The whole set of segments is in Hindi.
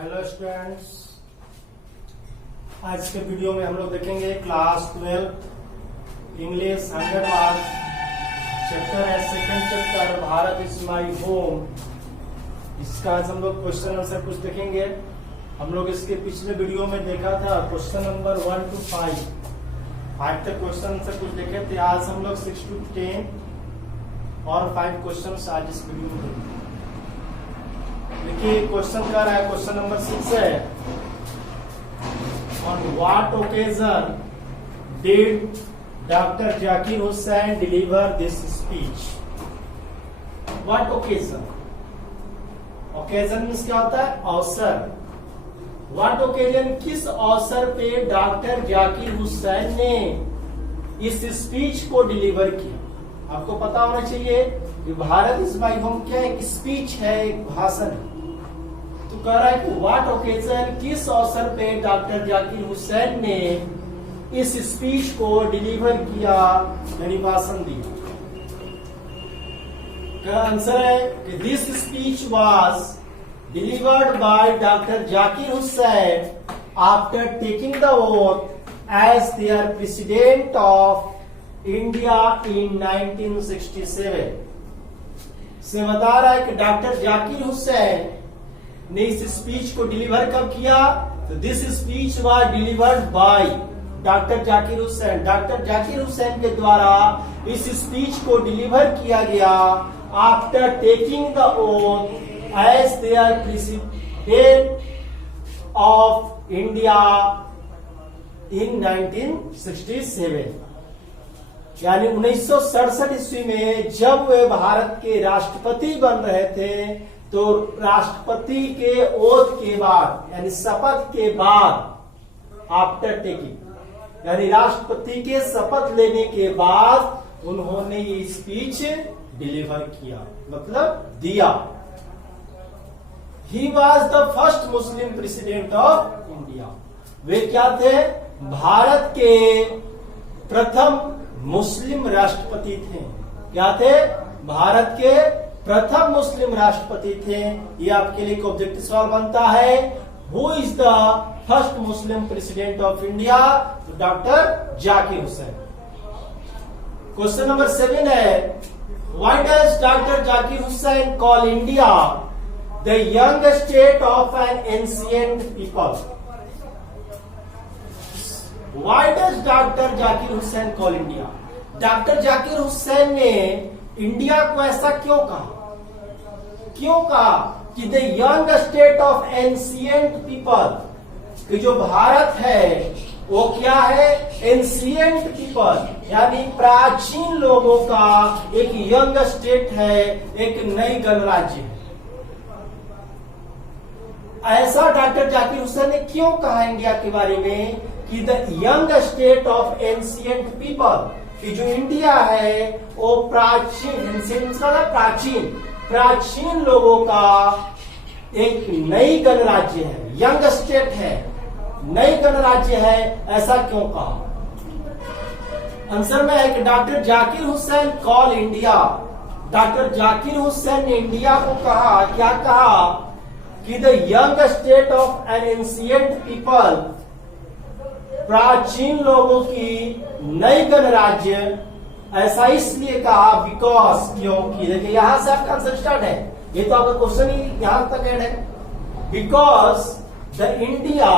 हेलो स्टूडेंट्स, आज के वीडियो में हम लोग देखेंगे क्लास 12 इंग्लिश 100 मार्क्स चैप्टर है second chapter Bharat is my home. इसका आज हम लोग क्वेश्चन आंसर कुछ देखेंगे। हम लोग इसके पिछले वीडियो में देखा था क्वेश्चन नंबर 1 to 5 तक क्वेश्चन आंसर कुछ देखे थे। आज हम लोग 6 to 10 और 5 क्वेश्चन आज इस वीडियो में देखेंगे। देखिए क्वेश्चन क्या रहा है, क्वेश्चन नंबर 6 है, on what occasion did doctor Zakir Hussain deliver this speech. What occasion, occasion means क्या होता है, अवसर। व्हाट ओकेजन, किस अवसर पे डॉक्टर जाकिर हुसैन ने इस स्पीच को डिलीवर किया। आपको पता होना चाहिए कि भारत इज माय होम क्या एक स्पीच है, एक भाषण है। तो कह रहा है कि व्हाट ओकेजन, किस अवसर पे डॉक्टर जाकिर हुसैन ने इस स्पीच को डिलीवर किया, यानी भाषण दिया। का आंसर है कि this speech was delivered by doctor Zakir Hussain after taking the oath as there president of India in 1967। से बता रहा है कि डॉक्टर जाकिर हुसैन ने इस स्पीच को डिलीवर कब किया, तो this speech was delivered by doctor Zakir Hussain. Doctor Zakir Hussain के द्वारा इस स्पीच को डिलीवर किया गया after taking the oath as there president of India in 1967, यानी 1967 ईस्वी में जब वे भारत के राष्ट्रपति बन रहे थे, तो राष्ट्रपति के ओथ के बाद यानी शपथ के बाद, आफ्टर टेकिंग यानी राष्ट्रपति के शपथ लेने के बाद उन्होंने ये स्पीच डिलीवर किया, मतलब दिया। He was the first Muslim president of India. वे क्या थे, भारत के प्रथम मुस्लिम राष्ट्रपति थे। क्या थे, भारत के प्रथम मुस्लिम राष्ट्रपति थे। ये आपके लिए एक ऑब्जेक्टिव सवाल बनता है, who is the first Muslim president of India, तो doctor Zakir Hussain. Question number 7 है, why does doctor Zakir Hussain call India the young state of an ancient people. Why does doctor Zakir Hussain call India, doctor Zakir Hussain ने इंडिया को ऐसा क्यों कहा कि the young state of ancient people, कि जो भारत है वो क्या है, एंशिएंट पीपल यानी प्राचीन लोगों का एक यंग स्टेट है, एक नई गणराज्य है। ऐसा डॉक्टर जाकिर हुसैन ने क्यों कहा इंडिया के बारे में कि the young state of ancient people, कि जो इंडिया है वो प्राचीन लोगों का एक नई गणराज्य है, यंग स्टेट है, नई गणराज्य है। ऐसा क्यों कहा, आंसर में है कि doctor Zakir Hussain call India, doctor Zakir Hussain ने इंडिया को कहा, क्या कहा, कि the young state of an ancient people, प्राचीन लोगों की नई गणराज्य। ऐसा इसलिए कहा बिकॉज, क्योंकि देखिए यहां से आपका आंसर स्टार्ट है, ये तो आपका क्वेश्चन ही यहां तक एड है। Because the India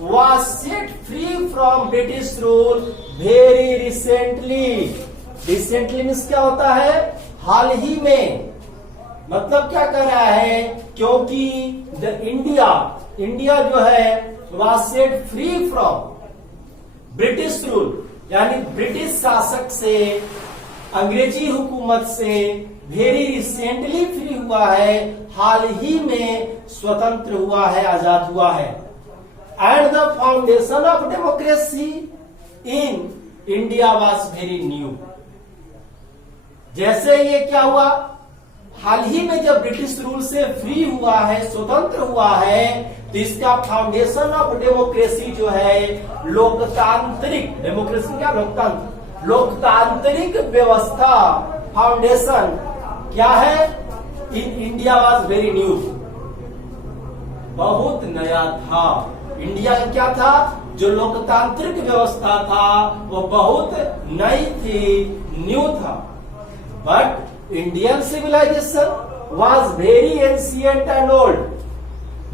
was set free from British rule very recently. Recently means क्या होता है, हाल ही में। मतलब क्या कह रहा है, क्योंकि द इंडिया जो है was set free from British rule, यानी ब्रिटिश शासक से, अंग्रेजी हुकूमत से वेरी रिसेंटली फ्री हुआ है, हाल ही में स्वतंत्र हुआ है, आजाद हुआ है। And the foundation of democracy in India was very new. जैसे ये क्या हुआ, हाल ही में जब ब्रिटिश रूल से फ्री हुआ है, स्वतंत्र हुआ है, तो इसका फाउंडेशन ऑफ डेमोक्रेसी जो है लोकतांत्रिक, डेमोक्रेसी क्या, लोकतांत्रिक व्यवस्था, फाउंडेशन क्या है, in India was very new. बहुत नया था। इंडिया का क्या था, जो लोकतांत्रिक व्यवस्था था वो बहुत नई थी, न्यू था। But Indian civilization was very ancient and old.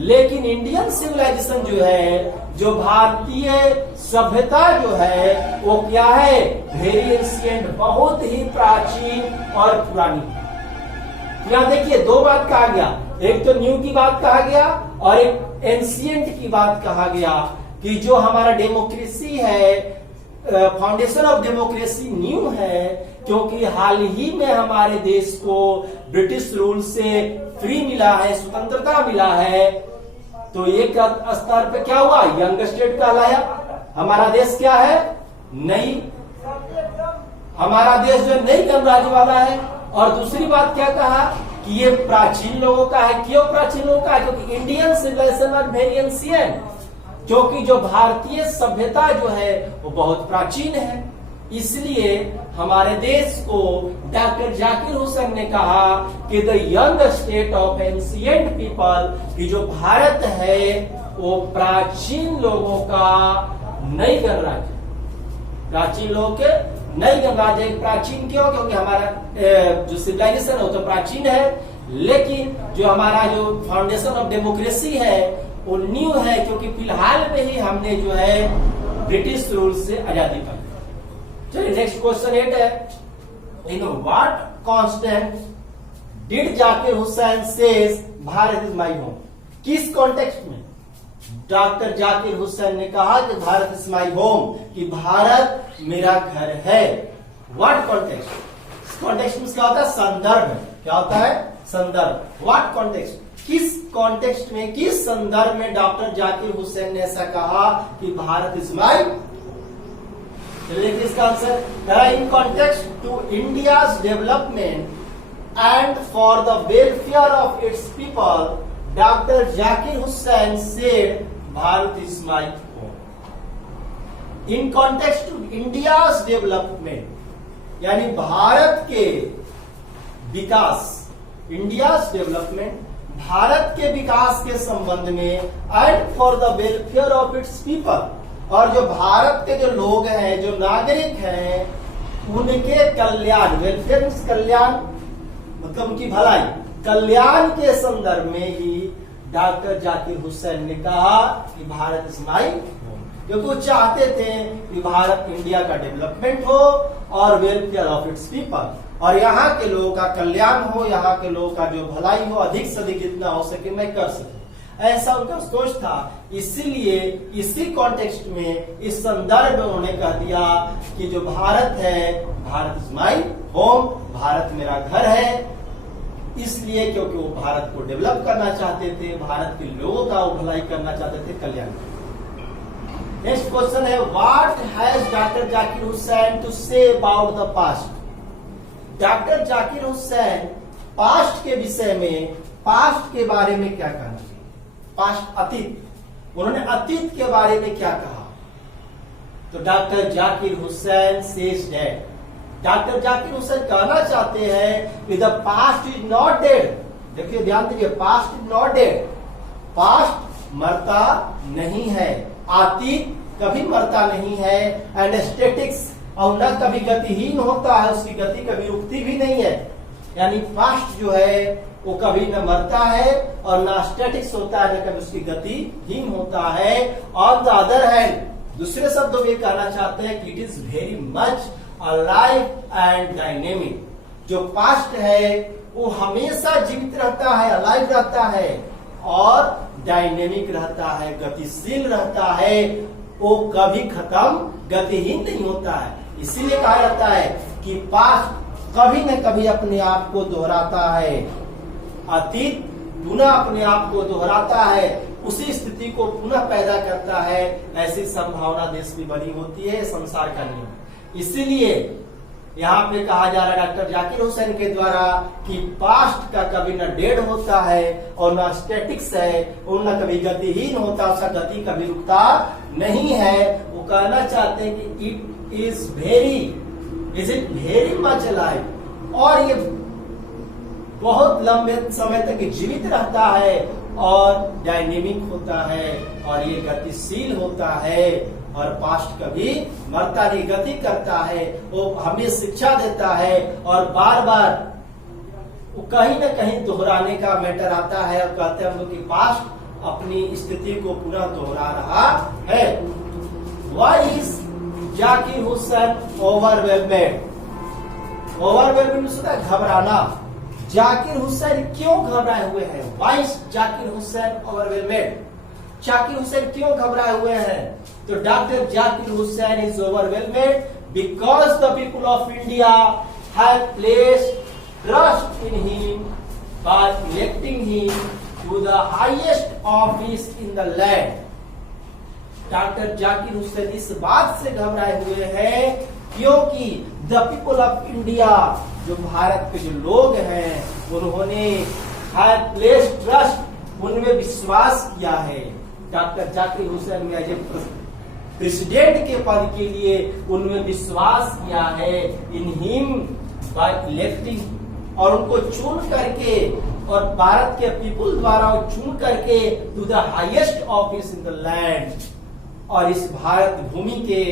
लेकिन इंडियन सिविलाइजेशन जो है, जो भारतीय सभ्यता जो है, वो क्या है, वेरी एंशिएंट, बहुत ही प्राचीन और पुरानी। यहां देखिए दो बात कहा गया, एक तो न्यू की बात कहा गया और एक एंशिएंट की बात कहा गया कि जो हमारा डेमोक्रेसी है, फाउंडेशन ऑफ डेमोक्रेसी न्यू है, क्योंकि हाल ही में हमारे देश को ब्रिटिश रूल से फ्री मिला है, स्वतंत्रता मिला है। तो एक स्तर पे क्या हुआ, यंग स्टेट कहलाया। हमारा देश क्या है, नई, हमारा देश जो नई गणराज्य वाला है। और दूसरी बात क्या कहा कि ये प्राचीन लोगों का है। क्यों प्राचीन लोगों का है, क्योंकि Indian civilization are very ancient, क्योंकि जो भारतीय सभ्यता जो है वो बहुत प्राचीन है। इसलिए हमारे देश को डॉक्टर जाकिर हुसैन ने कहा कि the young state of ancient people, कि जो भारत है वो प्राचीन लोगों का नई गणराज्य, प्राचीन लोगों के नई गणराज्य। प्राचीन क्यों, क्योंकि हमारा जो सिविलाइजेशन है वो तो प्राचीन है, लेकिन जो हमारा जो फाउंडेशन ऑफ डेमोक्रेसी है वो न्यू है, क्योंकि फिलहाल में ही हमने जो है ब्रिटिश रूल से आजादी पाई। चलिए नेक्स्ट क्वेश्चन 8 है, in what constant did Zakir Hussain says Bharat is my home. किस कॉन्टेक्स्ट में डॉक्टर जाकिर हुसैन ने कहा कि भारत इज माय होम, कि भारत मेरा घर है। व्हाट कॉन्टेक्स्ट, कॉन्टेक्स्ट में क्या होता है, संदर्भ। क्या होता है, संदर्भ। व्हाट कॉन्टेक्स्ट, किस कॉन्टेक्स्ट में, किस संदर्भ में डॉक्टर जाकिर हुसैन ने ऐसा कहा कि भारत इज माय। देखिए इसका answer, in context to India's development and for the welfare of its people, doctor Zakir Hussain said Bharat is my home. In context to India's development, यानी भारत के विकास, इंडियाज डेवलपमेंट, भारत के विकास के संबंध में, and for the welfare of its people, और जो भारत के जो लोग हैं, जो नागरिक हैं, उनके कल्याण, वेलफेयर मीन्स कल्याण, मतलब उनकी भलाई, कल्याण के संदर्भ में ही डॉक्टर जाकिर हुसैन ने कहा कि भारत इज माय होम, क्योंकि वो चाहते थे कि भारत, इंडिया का डेवलपमेंट हो और वेलफेयर ऑफ इट्स पीपल, और यहाँ के लोगों का कल्याण हो, यहाँ के लोगों का जो भलाई हो, अधिक से अधिक जितना हो सके मैं कर सकूं, ऐसा उनका सोच था। इसीलिए इसी कॉन्टेक्स्ट में, इस संदर्भ में उन्होंने कह दिया कि जो भारत है, Bharat is my home, Bharat मेरा घर है। इसलिए क्योंकि वो भारत को डेवलप करना चाहते थे, भारत के लोगों का वो भलाई करना चाहते थे, कल्याण। नेक्स्ट क्वेश्चन है, what has doctor Zakir Hussain to say about the past. Doctor Zakir Hussain past के विषय में, पास्ट के बारे में क्या कहना, पास्ट अतीत, उन्होंने अतीत के बारे में क्या कहा। तो doctor Zakir Hussain says that, doctor Zakir Hussain कहना चाहते हैं कि the past is not dead. देखिए ध्यान दीजिए, past is not dead, past मरता नहीं है, अतीत कभी मरता नहीं है, एंड स्टैटिक्स, और न कभी गतिहीन होता है, उसकी गति कभी रुकती भी नहीं है। यानी पास्ट जो है वो कभी न मरता है और न स्टैटिक्स होता है, न कभी उसकी गतिहीन होता है। ऑन द अदर हैंड, दूसरे शब्दों में कहना चाहते हैं कि it is very much alive and dynamic. जो पास्ट है वो हमेशा जीवित रहता है, अलाइव रहता है और डायनेमिक रहता है, गतिशील रहता है, वो कभी खत्म, गतिहीन नहीं होता है। इसीलिए कहा जाता है कि पास्ट कभी न कभी अपने आप को दोहराता है, अतीत पुनः अपने आप को दोहराता है, उसी स्थिति को पुनः पैदा करता है। ऐसी संभावना देश में बनी होती है, संसार का नियम। इसीलिए यहाँ पे कहा जा रहा है डॉक्टर जाकिर हुसैन के द्वारा कि पास्ट का कभी न डेड होता है और न स्टैटिक्स है, और न कभी गतिहीन होता, उसका गति कभी रुकता नहीं है। वो कहना चाहते हैं कि it is very much alive, और ये बहुत लंबे समय तक जीवित रहता है और डायनेमिक होता है और ये गतिशील होता है और पास्ट कभी मरता नहीं, गति करता है। वो हमें शिक्षा देता है और बार बार वो कहीं न कहीं दोहराने का मैटर आता है और कहते हैं हम लोग की पास्ट अपनी स्थिति को पुनः दोहरा रहा है। Why is Zakir Hussain ओवरवेलमेड? ओवरवेलमेड होता है घबराना। जाकिर हुसैन क्यों घबराए हुए हैं? Why is Zakir Hussain ओवरवेलमेड? जाकिर हुसैन क्यों घबराए हुए हैं? तो doctor Zakir Hussain is overwhelmed because the people of India have placed trust in him by electing him to the highest office in the land. Doctor Zakir Hussain इस बात से घबराए हुए हैं क्योंकि द पीपल ऑफ इंडिया, जो भारत के जो लोग हैं, उन्होंने हैव प्लेस्ड ट्रस्ट, उनमें विश्वास किया है। डॉक्टर जाकिर हुसैन में एज प्रेसिडेंट के पद के लिए उनमें विश्वास किया है इन हिम बाय इलेक्टिंग, और उनको चुन करके और भारत के पीपल द्वारा चुन करके to the highest office in the land, और इस भारत भूमि के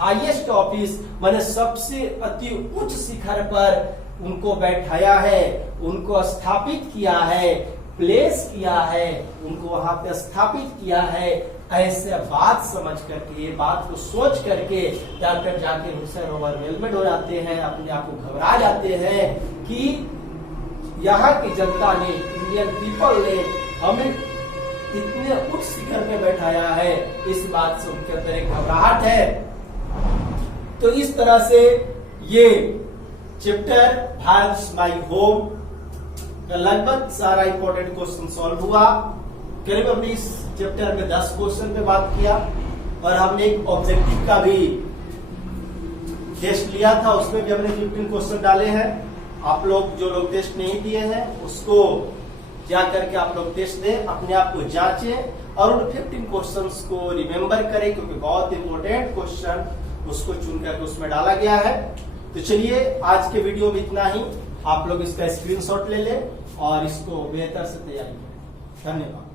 हाईएस्ट ऑफिस माने सबसे अति उच्च शिखर पर उनको बैठाया है, उनको स्थापित किया है, प्लेस किया है, उनको वहां पे स्थापित किया है। ऐसे बात समझ करके, ये बात को सोच करके डॉक्टर जाकिर हुसैन ओवरवेलमेड हो जाते हैं, अपने आप को घबरा जाते हैं कि यहाँ की जनता ने, इंडियन पीपल ने हमें इतने उच्च शिखर पे बैठाया है। इस बात से उनके अंदर एक घबराहट है। तो इस तरह से ये चैप्टर भारत माई होम का लगभग सारा इंपॉर्टेंट क्वेश्चन सॉल्व हुआ। करीब हमने इस चैप्टर में 10 क्वेश्चन पे बात किया और हमने एक ऑब्जेक्टिव का भी टेस्ट लिया था, उसमें भी हमने 15 क्वेश्चन डाले हैं। आप लोग जो लोग टेस्ट नहीं दिए हैं उसको जा करके आप लोग टेस्ट दें, अपने आप को जांचें और उन 15 क्वेश्चंस को रिमेम्बर करें, क्योंकि बहुत इंपॉर्टेंट क्वेश्चन उसको चुन करके उसमें डाला गया है। तो चलिए आज के वीडियो में इतना ही। आप लोग इसका स्क्रीनशॉट ले लें और इसको बेहतर से तैयारी करें। धन्यवाद।